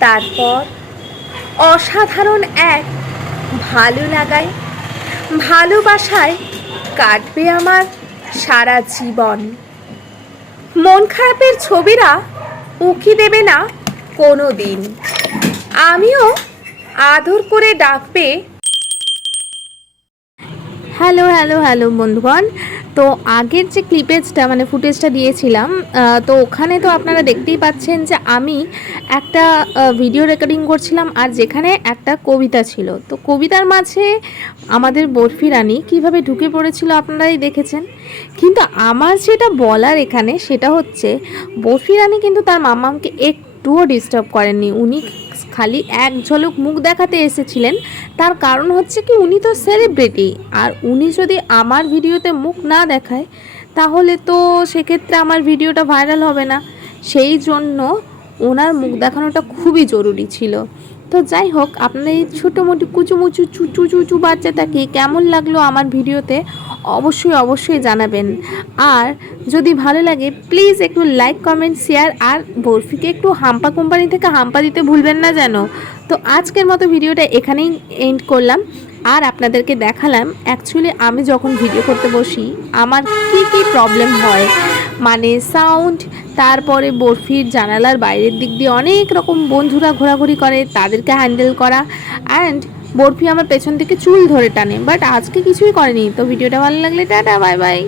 তারপর অসাধারণ এক ভালো লাগায় ভালোবাসায় কাটবে আমার সারা জীবন। মন খারাপের ছবিরা উকি দেবে না কোনো দিন আমিও আদর করে ডাকবে হ্যালো হ্যালো হ্যালো বন্ধুগণ। তো আগের যে ক্লিপেজটা মানে ফুটেজটা দিয়েছিলাম তো ওখানে তো আপনারা দেখতেই পাচ্ছেন যে আমি একটা ভিডিও রেকর্ডিং করছিলাম আর যেখানে একটা কবিতা ছিল। তো কবিতার মাঝে আমাদের বরফি রানী কীভাবে ঢুকে পড়েছিল আপনারাই দেখেছেন। কিন্তু আমার যেটা বলার এখানে সেটা হচ্ছে, বরফি রানী কিন্তু তার মামামকে একটুও ডিস্টার্ব করেননি। উনি খালি এক ঝলক মুখ দেখাতে এসেছিলেন। তার কারণ হচ্ছে কি, উনি তো সেলিব্রিটি আর উনি যদি আমার ভিডিওতে মুখ না দেখায়, তাহলে তো সেক্ষেত্রে আমার ভিডিওটা ভাইরাল হবে না। সেই জন্য ওনার মুখ দেখানোটা খুবই জরুরি ছিল। তো যাই হোক আপনার এই ছোটো মোটো কুচুমুচু চুচু চুচু বাচ্চাটাকে কেমন লাগল আমার ভিডিওতে? অবশ্যই অবশ্যই জানাবেন। আর যদি ভালো লাগে প্লিজ একটু লাইক কমেন্ট শেয়ার আর বরফিকে একটু হাম্পা কোম্পানি থেকে হাম্পা দিতে ভুলবেন না যেন। তো আজকের মতো ভিডিওটা এখানেই এন্ড করলাম। আর আপনাদেরকে দেখালাম অ্যাকচুয়ালি আমি যখন ভিডিও করতে বসি, আমার কি কি প্রবলেম হয়? মানে সাউন্ড তারপরে বরফির জানালার বাইরের দিক দিয়ে অনেক রকম বন্ধুরা ঘোরাঘুরি করে, তাদেরকে হ্যান্ডেল করা অ্যান্ড বরফি আমার পেছন থেকে চুল ধরে টানে বাট আজকে কিছুই করেনি। তো ভিডিওটা ভালো লাগলে টাটা বাই বাই